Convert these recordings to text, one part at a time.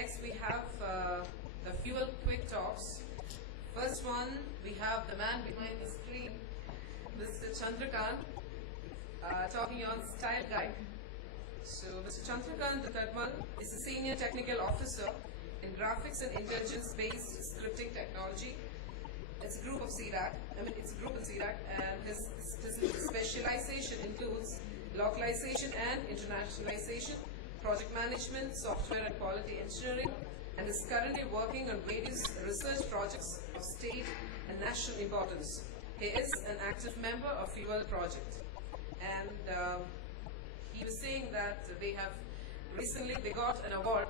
Next we have the Fuel Quick Talks. First one, we have the man behind the screen, Mr. Chandrakant, talking on Style Guide. So Mr. Chandrakant Tatmal is a Senior Technical Officer in Graphics and Intelligence-Based Scripting Technology. It's a group of CDAC, it's a group in CDAC, and his specialization includes localization and internationalization, project management, software and quality engineering, and is currently working on various research projects of state and national importance. He is an active member of Fuel Project. And he was saying that they got an award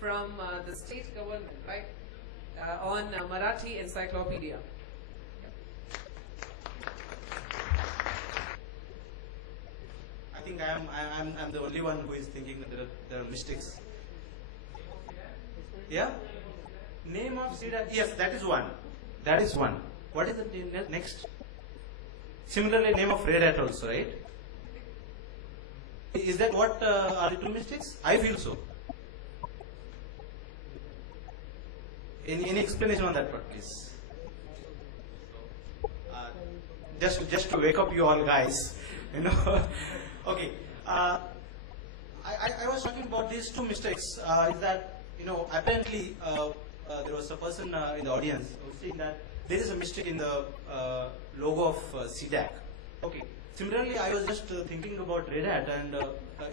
from the state government, right, on Marathi Encyclopedia. I think I'm the only one who is thinking that there are mistakes. Yeah? Name of CDAC? Yes, that is one. That is one. What is the next? Similarly, name of Red Hat also, right? Is that what are the two mistakes? I feel so. Any explanation on that part, please? Just to wake up you all guys, you know. Okay. I was talking about these two mistakes. Is that, you know, apparently there was a person in the audience who was saying that there is a mistake in the logo of CDAC. Okay. Similarly, I was just thinking about Red Hat, and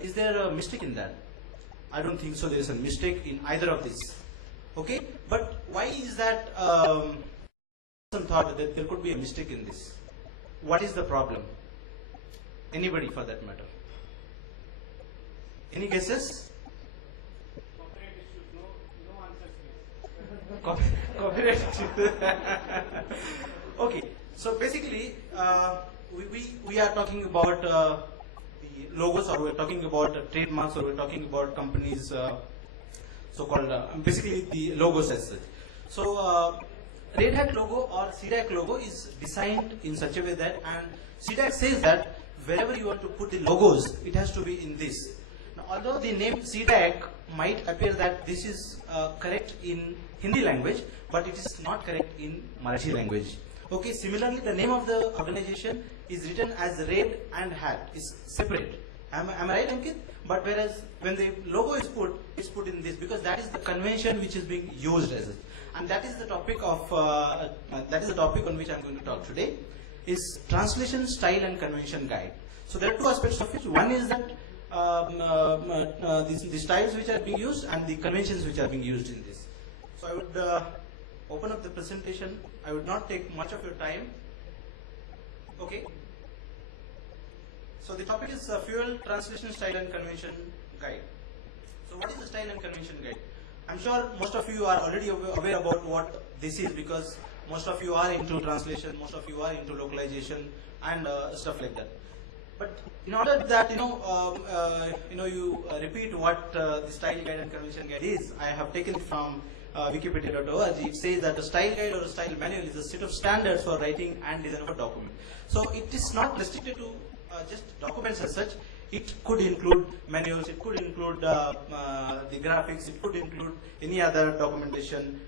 is there a mistake in that? I don't think so. There is a mistake in either of these. Okay, but why is that? Some thought that there could be a mistake in this. What is the problem? Anybody, for that matter? Any guesses? Copyright issues. No answers, please. Copyright issues. Okay, so basically, we are talking about the logos, or we're talking about trademarks, or we're talking about companies, so-called basically the logos as such. So Red Hat logo or CDAC logo is designed in such a way that, and CDAC says that wherever you want to put the logos, it has to be in this. Now, although the name CDAC might appear that this is correct in Hindi language, but it is not correct in Marathi language. Okay, similarly, the name of the organization is written as Red and Hat, is separate. Am I right, Ankit? But whereas when the logo is put in this, because that is the convention which is being used as it. And that is the topic of on which I'm going to talk today, is translation style and convention guide. So there are two aspects of it. One is that the styles which are being used and the conventions which are being used in this. So I would open up the presentation. I would not take much of your time. Okay. So the topic is Fuel Translation Style and Convention Guide. So what is the Style and Convention Guide? I'm sure most of you are already aware about what this is, because most of you are into translation, most of you are into localization and stuff like that. But in order that you repeat what the Style Guide and Convention Guide is, I have taken it from wikipedia.org. It says that a style guide or a style manual is a set of standards for writing and design of a document. So it is not restricted to just documents as such. It could include manuals, it could include the graphics, it could include any other documentation,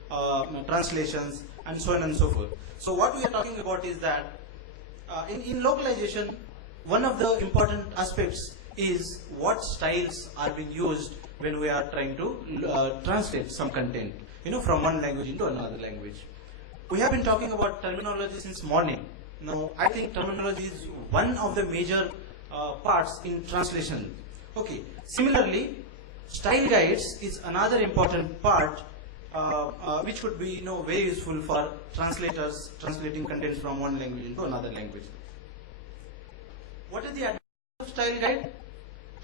translations, and so on and so forth. So what we are talking about is that in localization, one of the important aspects is what styles are being used when we are trying to translate some content, you know, from one language into another language. We have been talking about terminology since morning. Now, I think terminology is one of the major parts in translation. Okay. Similarly, style guides is another important part which could be, very useful for translators translating contents from one language into another language. What is the advantage of style guide?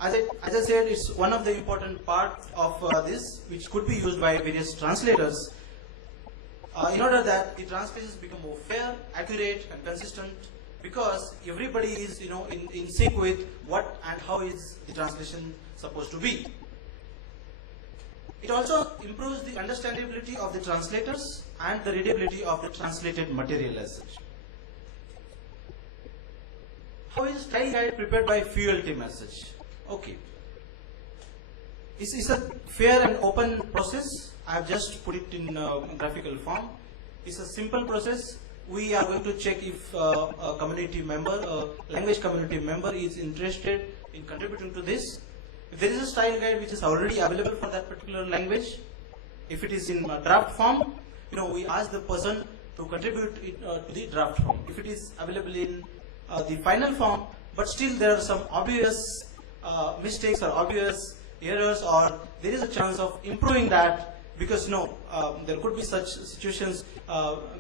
As I said, it's one of the important parts of this, which could be used by various translators in order that the translations become more fair, accurate, and consistent, because everybody is, in sync with what and how is the translation supposed to be. It also improves the understandability of the translators and the readability of the translated material as such. How is style guide prepared by Fuel team as such? Okay. It's a fair and open process. I have just put it in graphical form. It's a simple process. We are going to check if a community member, a language community member is interested in contributing to this. If there is a style guide which is already available for that particular language, if it is in draft form, we ask the person to contribute it, to the draft form. If it is available in the final form, but still there are some obvious mistakes or obvious errors, or there is a chance of improving that, because there could be such situations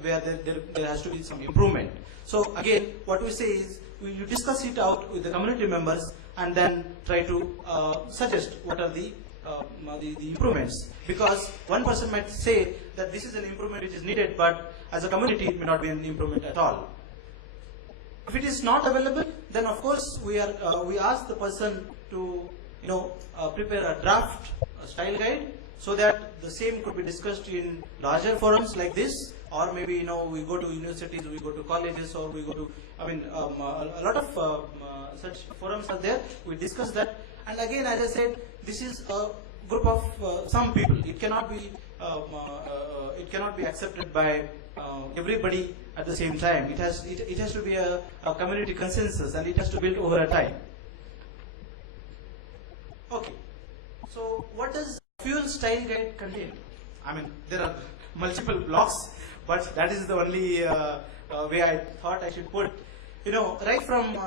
where there has to be some improvement. So again, what we say is you discuss it out with the community members and then try to suggest what are the improvements, because one person might say that this is an improvement which is needed, but as a community it may not be an improvement at all. If it is not available, then of course we ask the person to prepare a draft style guide, so that the same could be discussed in larger forums like this, or maybe we go to universities, we go to colleges, or we go to a lot of such forums are there. We discuss that, and again, as I said, this is a group of some people. It cannot be accepted by everybody at the same time. It has to be a community consensus, and it has to build over a time. Okay, so what does fuel style guide contain? There are multiple blocks, but that is the only way I thought I should put. Right from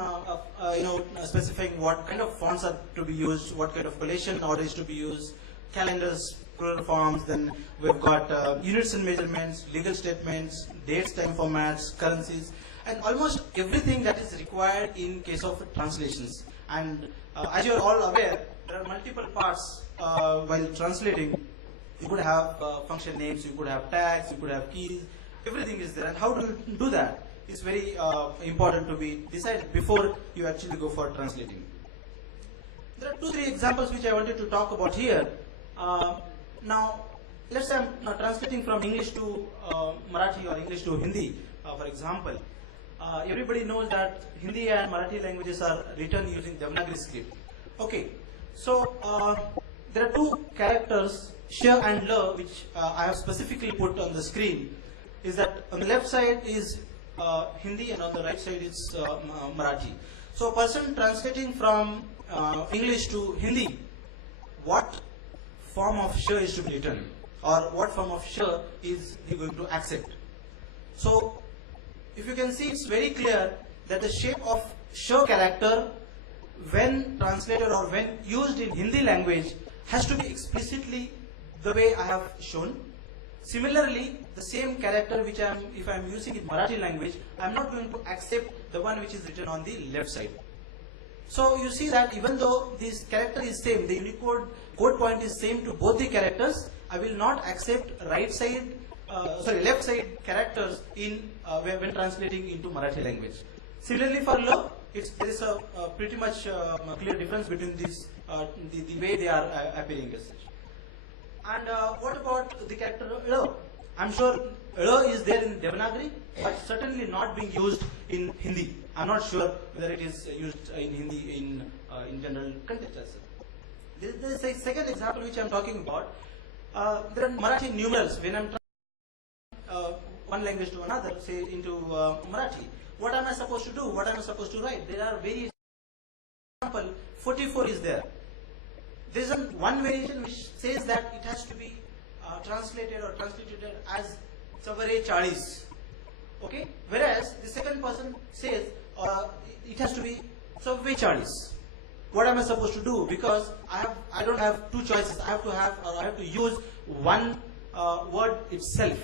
specifying what kind of fonts are to be used, what kind of collation order is to be used, calendars, plural forms, then we've got units and measurements, legal statements, dates, time formats, currencies, and almost everything that is required in case of translations. And as you are all aware, there are multiple parts while translating. You could have function names, you could have tags, you could have keys, everything is there. And how do you do that? It's very important to be decided before you actually go for translating. There are 2-3 examples which I wanted to talk about here. Now, let's say I'm translating from English to Marathi or English to Hindi, for example. Everybody knows that Hindi and Marathi languages are written using Devanagari script. Okay, so there are 2 characters, sh and l, which I have specifically put on the screen. Is that on the left side is Hindi and on the right side is Marathi. So a person translating from English to Hindi, what form of sh is to be written, or what form of sh is he going to accept? So if you can see, it's very clear that the shape of sh character, when translated or when used in Hindi language, has to be explicitly the way I have shown. Similarly, the same character which if I am using in Marathi language, I am not going to accept the one which is written on the left side. So you see that even though this character is same, the Unicode code point is same to both the characters, I will not accept left side characters in when translating into Marathi language. Similarly for lo, there is a pretty much clear difference between these, the way they are appearing as such. And what about the character lo? I'm sure lo is there in Devanagari, but certainly not being used in Hindi. I'm not sure whether it is used in Hindi in general context as such. There is a second example which I'm talking about. There are Marathi numerals. When I'm one language to another, say into Marathi, what am I supposed to do? What am I supposed to write? There are various. For example, 44 is there. There is one variation which says that it has to be translated or translated as Savare Chalis. Okay? Whereas the second person says it has to be Savve Chalis. What am I supposed to do? Because I don't have 2 choices. I have to use one word itself.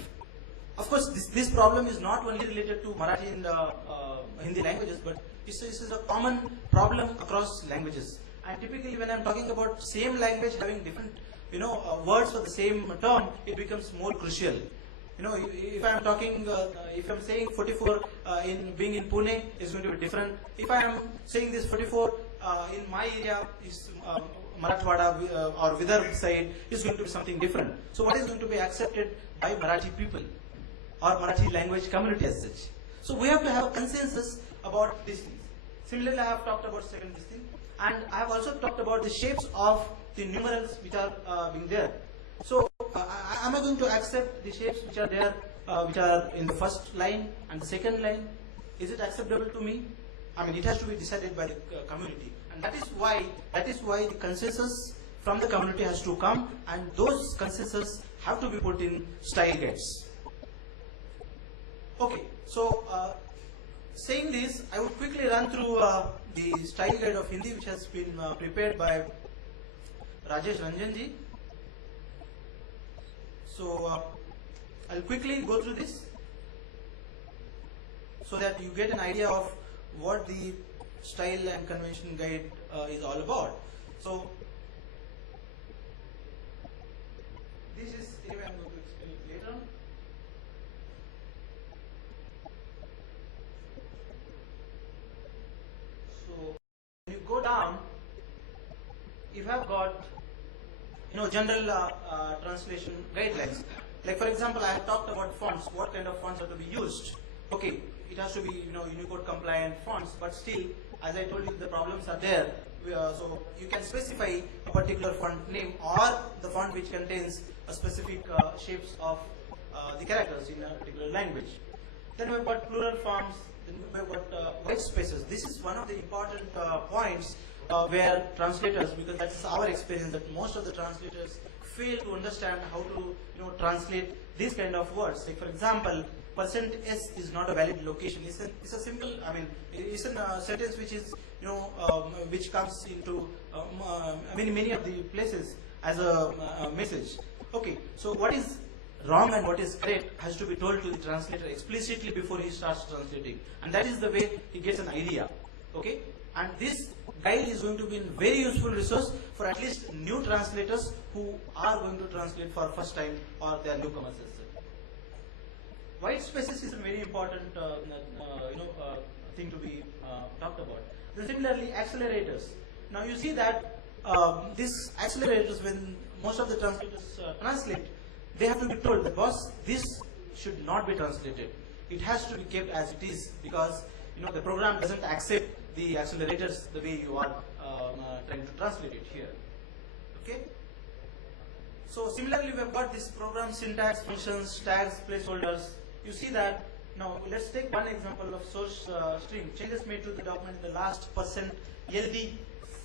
Of course, this problem is not only related to Marathi and Hindi languages, but this is a common problem across languages. And typically, when I'm talking about same language having different, words for the same term, it becomes more crucial. If I'm talking, if I'm saying 44 being in Pune is going to be different. If I am saying this 44 in my area is Marathwada or Vidarbh side is going to be something different. So what is going to be accepted by Marathi people or Marathi language community as such? So we have to have a consensus about these things. Similarly, I have talked about second this thing, and I have also talked about the shapes of the numerals which are being there. So am I going to accept the shapes which are there, which are in the first line and the second line? Is it acceptable to me? I mean, it has to be decided by the community, and that is why the consensus from the community has to come, and those consensus have to be put in style guides. Okay, so saying this, I would quickly run through the style guide of Hindi, which has been prepared by Rajesh Ranjan ji. So I'll quickly go through this so that you get an idea of what the style and convention guide is all about. So this is, anyway, I'm going to explain it later. So when you go down, you have got, general translation guidelines. Like for example, I have talked about fonts, what kind of fonts are to be used. Okay, it has to be, Unicode compliant fonts, but still, as I told you, the problems are there. So you can specify a particular font name or the font which contains a specific shapes of the characters in a particular language. Then we've got plural forms, then we've got white spaces. This is one of the important points where translators, because that's our experience, that most of the translators fail to understand how to translate these kind of words. Like for example, %s is not a valid location. It's a simple, it's a sentence which is, which comes into many of the places as a message. Okay, so what is wrong and what is correct has to be told to the translator explicitly before he starts translating, and that is the way he gets an idea. Okay, and this guide is going to be a very useful resource for at least new translators who are going to translate for first time or they are newcomers. White spaces is a very important thing to be talked about. Then similarly, accelerators. Now you see that these accelerators, when most of the translators translate, they have to be told that, boss, this should not be translated. It has to be kept as it is, because the program doesn't accept the accelerators the way you are trying to translate it here. Okay. So similarly, we have got this program syntax, functions, tags, placeholders. You see that. Now let's take one example of source string. Changes made to the document in the last %ld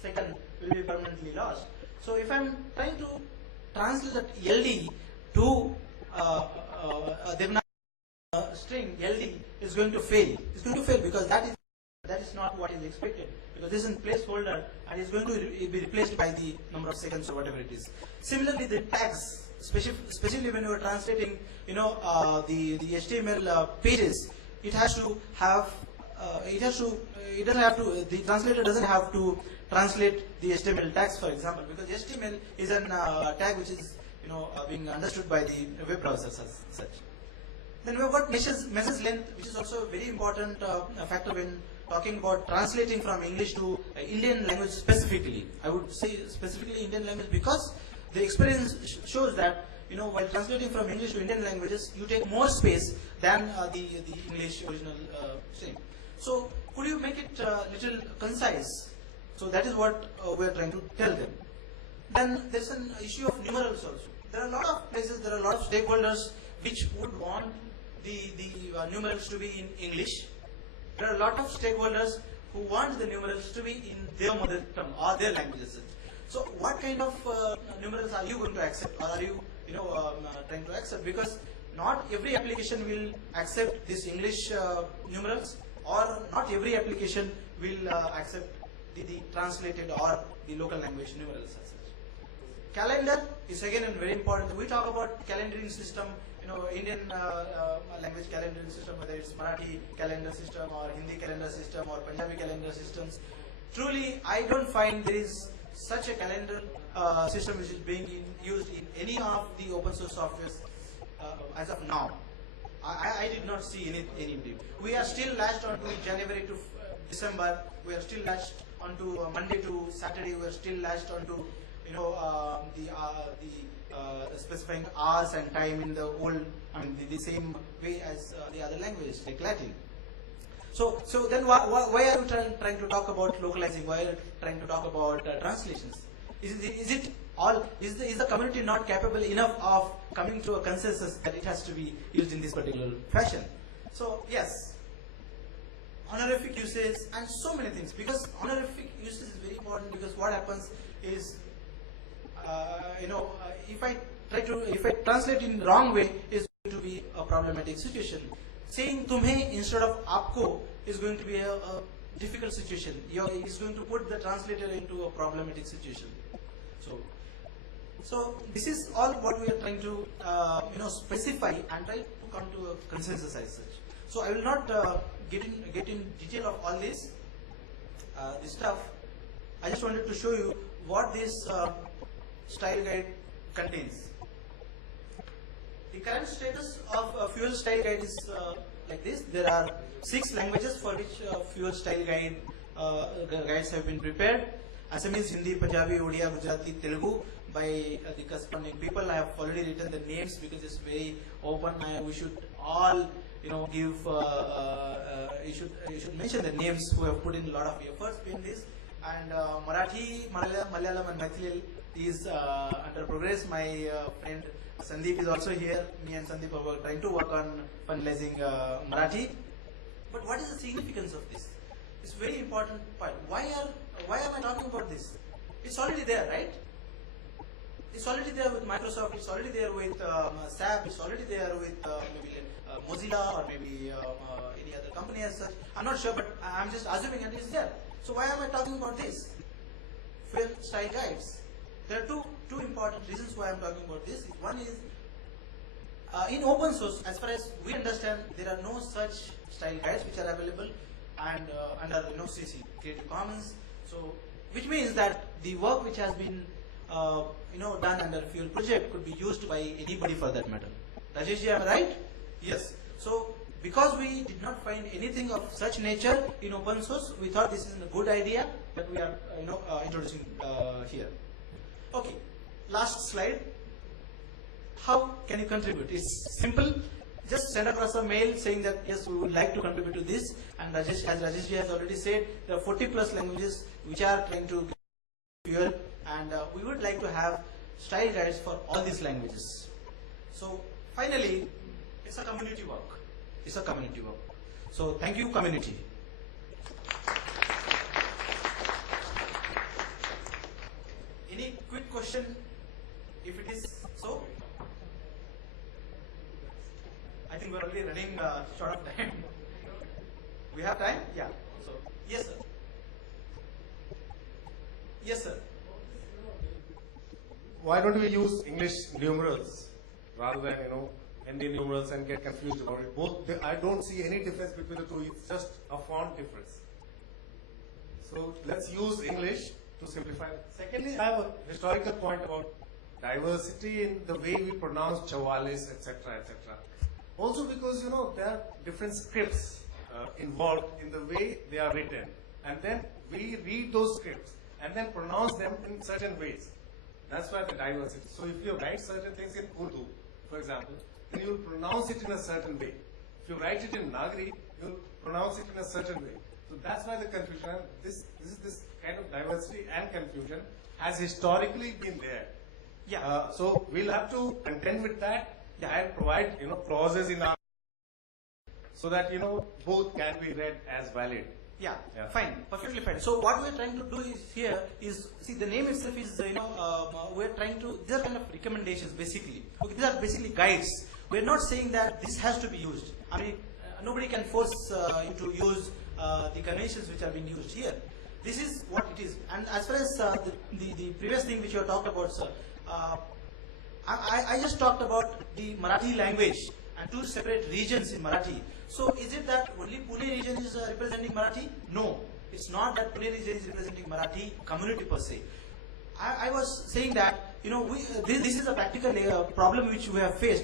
second will be permanently lost. So if I'm trying to translate that ld to Devanagari string, ld is going to fail. It's going to fail because that is not what is expected, because this is a placeholder and it's going to be replaced by the number of seconds or whatever it is. Similarly, the tags, especially when you are translating, the HTML pages, it has to have, the translator doesn't have to translate the HTML tags, for example, because HTML is an tag which is, being understood by the web browsers as such. Then we've got message length, which is also a very important factor when talking about translating from English to Indian language specifically. I would say specifically Indian language because the experience shows that while translating from English to Indian languages, you take more space than the English original string. So could you make it little concise? So that is what we are trying to tell them. Then there's an issue of numerals also. There are a lot of places, there are a lot of stakeholders which would want the numerals to be in English. There are a lot of stakeholders who want the numerals to be in their mother tongue or their languages. So what kind of numerals are you going to accept, or are you trying to accept? Because not every application will accept this English numerals, or not every application will accept the translated or the local language numerals as such. Calendar is again very important. We talk about calendaring system, Indian language calendaring system, whether it's Marathi calendar system or Hindi calendar system or Punjabi calendar systems. Truly, I don't find there is such a calendar system which is being used in any of the open source softwares as of now. I did not see any. We are still latched onto January to December. We are still latched onto Monday to Saturday. We are still latched onto specifying hours and time in the old, the same way as the other languages like Latin. So then why are we trying to talk about localizing? Why are we trying to talk about translations? is it all, is the community not capable enough of coming to a consensus that it has to be used in this particular fashion? So yes, honorific usage and so many things, because honorific usage is very important, because what happens is, if I translate in wrong way, is going to be a problematic situation. Saying tumhe instead of aapko is going to be a difficult situation. It's going to put the translator into a problematic situation. So this is all what we are trying to specify and try to come to a consensus as such. So I will not get in detail of all this stuff. I just wanted to show you what this style guide contains. The current status of fuel style guide is like this. There are 6 languages for which fuel style guides have been prepared. Assamese, Hindi, Punjabi, Odia, Gujarati, Telugu by the corresponding people. I have already written the names because it's very open. We should all give. You should mention the names who have put in a lot of efforts in this. And Marathi, Malayalam, and Maithili is under progress. My friend Sandeep is also here. Me and Sandeep are trying to work on finalizing Marathi. But what is the significance of this? It's a very important point. Why am I talking about this? It's already there, right? It's already there with Microsoft. It's already there with SAP. It's already there with maybe Mozilla or maybe any other company as such. I'm not sure, but I'm just assuming it is there. So why am I talking about this? Fuel style guides. There are two important reasons why I'm talking about this. One is in open source, as far as we understand, there are no such style guides which are available and under CC Creative Commons. So which means that the work which has been done under Fuel project could be used by anybody for that matter. Rajesh ji, am I right? Yes. So because we did not find anything of such nature in open source, we thought this is a good idea that we are introducing here. Okay, last slide. How can you contribute? It's simple. Just send across a mail saying that yes, we would like to contribute to this. And Rajesh, as Rajesh ji has already said, there are 40 plus languages which are trying to Fuel, and we would like to have style guides for all these languages. So finally, it's a community work. It's a community work. So thank you, community. Any quick question? If it is so, I think we're already running short of time. We have time? Yeah. So yes, sir. Yes, sir. Why don't we use English numerals rather than Hindi numerals and get confused about it? Both, I don't see any difference between the two. It's just a font difference. So let's use English to simplify it. Secondly, I have a historical point about diversity in the way we pronounce Chawalis, etc., etc. Also because there are different scripts involved in the way they are written, and then we read those scripts and then pronounce them in certain ways. That's why the diversity. So if you write certain things in Urdu, for example, then you will pronounce it in a certain way. If you write it in Nagari, you will pronounce it in a certain way. So that's why the confusion. This kind of diversity and confusion has historically been there. Yeah. So we'll have to contend with that and provide clauses in our so that both can be read as valid. Yeah, Yeah. fine, perfectly fine. So what we're trying to do is see the name itself is we're trying to, these are kind of recommendations basically. Okay, these are basically guides. We're not saying that this has to be used. I mean, nobody can force you to use the conventions which are being used here. This is what it is. And as far as the previous thing which you have talked about, sir, I just talked about the Marathi language and 2 separate regions in Marathi. So is it that only Pune region is representing Marathi? No, it's not that Pune region is representing Marathi community per se. I was saying that this is a practical problem which we have faced.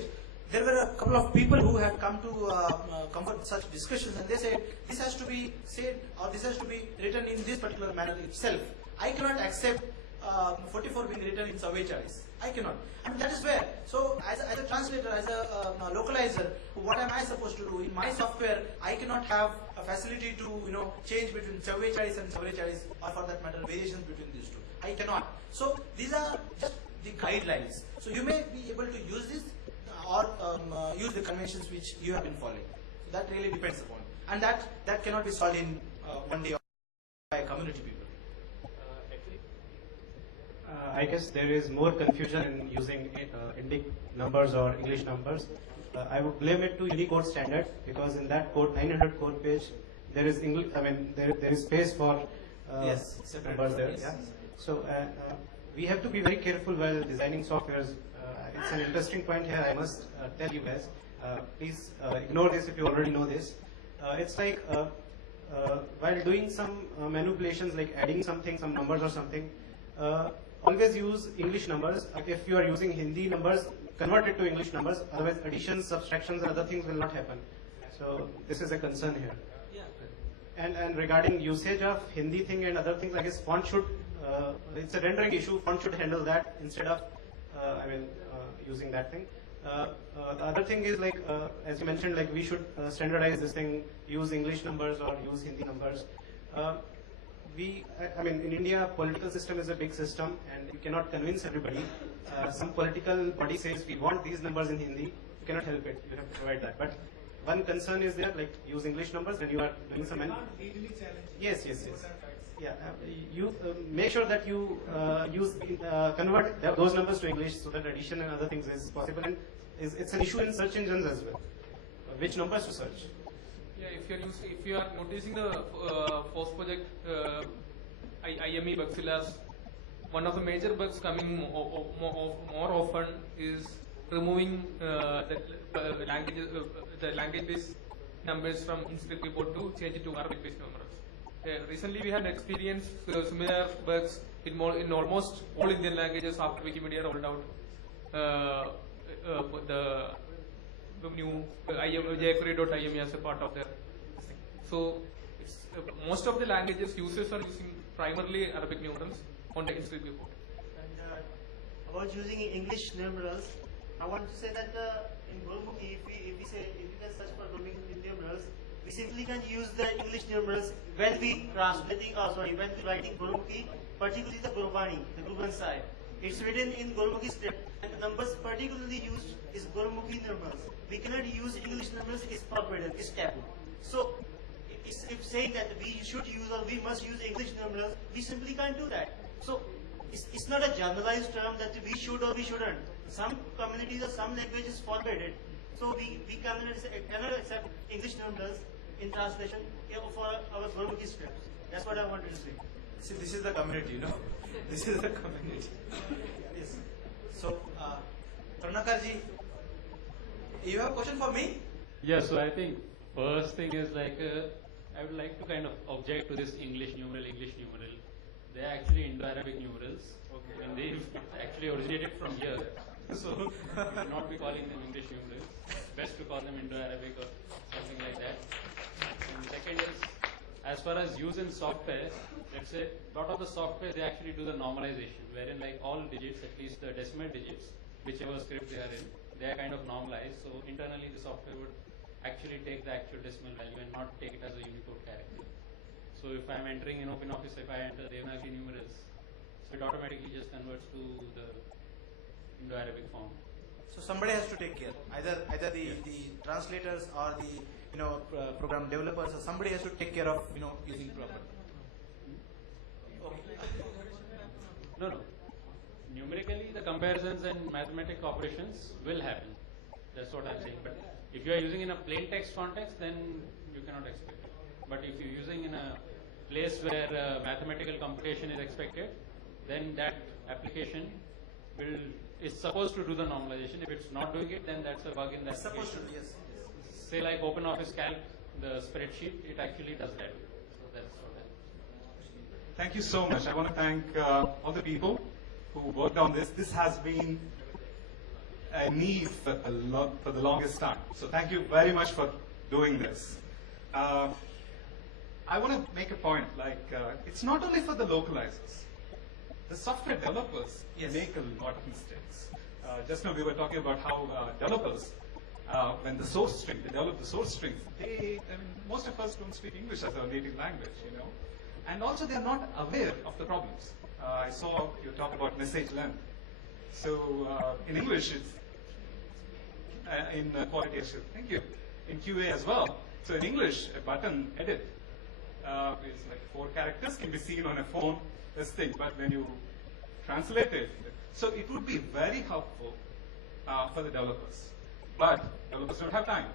There were a couple of people who had come to comfort such discussions, and they said this has to be said or this has to be written in this particular manner itself. I cannot accept 44 being written in Savvechalis. I cannot. I mean, that is where. So as a translator, as a localizer, what am I supposed to do? In my software, I cannot have a facility to change between Savvechalis and Savvechalis, or for that matter, variations between these two. I cannot. So these are just the guidelines. So you may be able to use this or use the conventions which you have been following. So that really depends upon, and that cannot be solved in one day by community people. Actually, I guess there is more confusion in using Indic numbers or English numbers. I would blame it to Unicode standard, because in that code 900 code page there is English. I mean there is space for Yes, separate numbers there. yes. Yeah. So we have to be very careful while designing softwares. It's an interesting point here. I must tell you guys. Please ignore this if you already know this. It's like while doing some manipulations, like adding something, some numbers or something, always use English numbers. If you are using Hindi numbers, convert it to English numbers. Otherwise, additions, subtractions, and other things will not happen. So this is a concern here. Yeah. And regarding usage of Hindi thing and other things, I guess font should, it's a rendering issue, font should handle that instead of, using that thing. The other thing is like, as you mentioned, like we should standardize this thing, use English numbers or use Hindi numbers. I mean, in India, political system is a big system and you cannot convince everybody. Some political body says we want these numbers in Hindi, you cannot help it, you have to provide that. But one concern is there, like use English numbers when you are doing some. Yes. Yeah, you make sure that you convert those numbers to English so that addition and other things is possible. And it's an issue in search engines as well. Which numbers to search? yeah, if you are noticing the FOSS project IME bugzillas, one of the major bugs coming more often is removing the language-based numbers from Inscript keyboard to change it to Arabic-based numbers. Recently, we had experienced similar bugs in almost all Indian languages after Wikimedia rolled out the new jQuery.ime as a part of their thing. So, most of the languages users are using primarily Arabic numerals on the Inscript keyboard. And about using English numerals, I want to say that in Gurumukhi, if we can search for numerals, we simply can use the English numerals when we when we writing Gurumukhi, particularly the Gurubani, the Guru Granth Sahib. It's written in Gurumukhi script, and the numbers particularly used is Gurumukhi numerals. We cannot use English numerals; it's forbidden, it's taboo. So, if saying that we should use or we must use English numerals, we simply can't do that. So, it's not a generalized term that we should or we shouldn't. Some communities or some languages forbid it. So we cannot accept English numerals in translation for our Gurumukhi scripts. That's what I wanted to say. See, this is the community, you know. This is the community. Yes. So, Karnakarji, you have a question for me? Yeah, so I think first thing is like I would like to kind of object to this English numeral. They are actually Indo-Arabic numerals, okay, and they actually originated from here. So we should not be calling them English numerals. Best to call them Indo-Arabic or something like that. And second is, as far as use in software, let's say a lot of the software they actually do the normalization, wherein like all digits, at least the decimal digits, whichever script they are in, they are kind of normalized. So internally the software would actually take the actual decimal value and not take it as a Unicode character. So if I'm entering in OpenOffice, if I enter Devanagari numerals, so it automatically just converts to the Indo-Arabic form. So somebody has to take care. Either the translators or the program developers, or somebody has to take care of using properly. Okay. No. Numerically, the comparisons and mathematical operations will happen. That's what I'm saying. But if you are using in a plain text context, then you cannot expect it. But if you're using in a place where mathematical computation is expected, then that application is supposed to do the normalization. If it's not doing it, then that's a bug in the It's application. supposed to, yes. Say like OpenOffice Calc, the spreadsheet, it actually does that. So that's what that. Thank you so much. I want to thank all the people who worked on this. This has been a need for the longest time. So thank you very much for doing this. I want to make a point, like it's not only for the localizers. The software developers make a lot of mistakes. Just now we were talking about how developers, when the source string, they develop the source string, most of us don't speak English as our native language, and also they are not aware of the problems. I saw you talk about message length. So in English, it's in quality assurance. Thank you. In QA as well. So in English, a button edit is like 4 characters can be seen on a phone, this thing. But when you translate it, so it would be very helpful for the developers. But developers don't have time,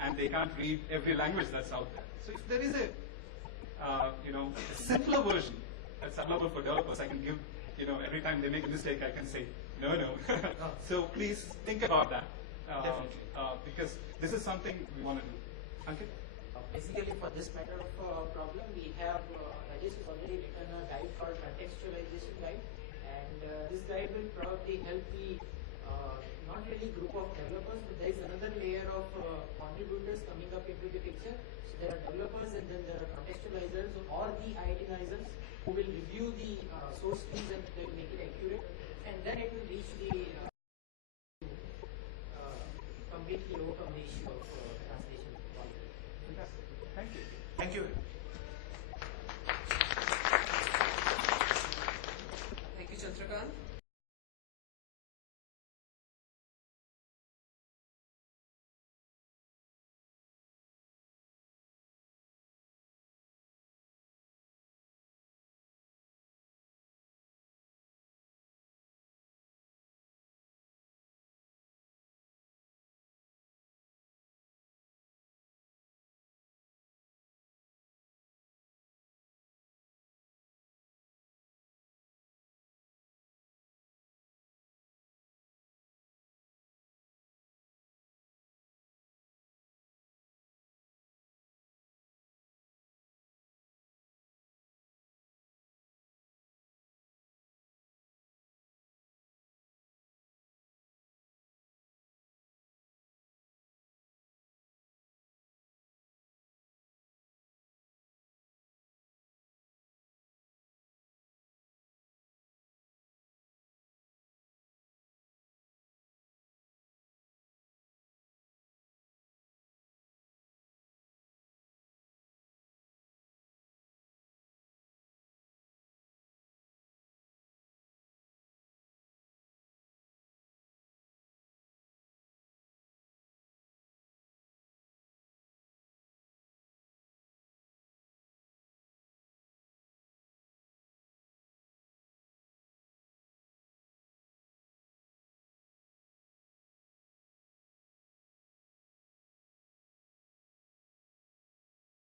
and they can't read every language that's out there. So if there is a a simpler version that's available for developers, I can give, every time they make a mistake, I can say, no. So please think about that. Because this is something we want to do. Ankit? Basically, for this matter of problem, we have Rajesh has already written a guide called contextualization guide, and this guide will probably help the not really group of developers, but there is another layer of contributors coming up into the picture. So there are developers, and then there are contextualizers or the IITizers who will review the source trees and they will make it accurate, and then it will reach the completely overcome the issue of translation quality. Fantastic. Thank you. Thank you.